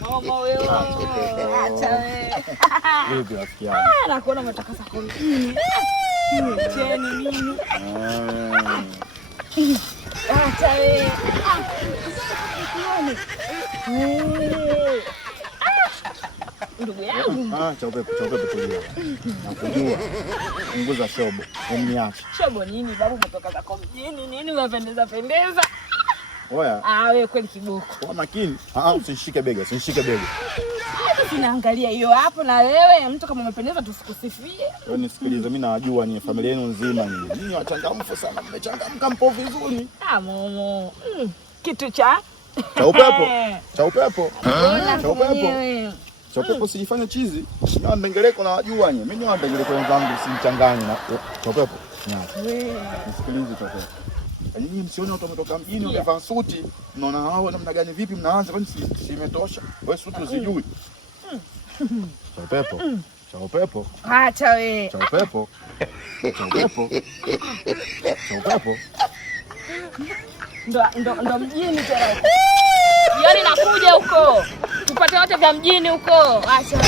Mama wewe. Acha wewe. Vipi rafiki yangu? Nakuona umetakasa kwa nini? Cheni nini? Acha wewe. Ndugu yangu. Cha upepo tulia. Nakujua. Punguza shobo. Umniache. Shobo nini babu, umetoka zako mjini nini unapendeza pendeza? Oya. Wewe kweli kiboko. Kwa makini. Usishike bega. Sinaangalia hiyo hapo, na wewe mtu kama umependeza tusikusifie. Wewe nisikilize, mimi najua ni familia yenu nzima nyinyi. Ninyi wachangamfu sana, mmechangamka mpo vizuri. Momo. Kitu cha upepo. Cha upepo sijifanye chizi. Ni mbengeleko na wajua nyinyi. Mimi ni mbengeleko wenzangu simchanganye na cha upepo. Nisikilize cha upepo. Nyinyi msione watu wametoka mjini wamevaa suti, mnaona hao namna gani vipi mnaanza kwani si imetosha? Wewe suti usijui. Cha upepo. Acha wewe. Cha upepo. Ndo mjini tena. Jioni nakuja huko. Tupate wote vya mjini huko. Acha.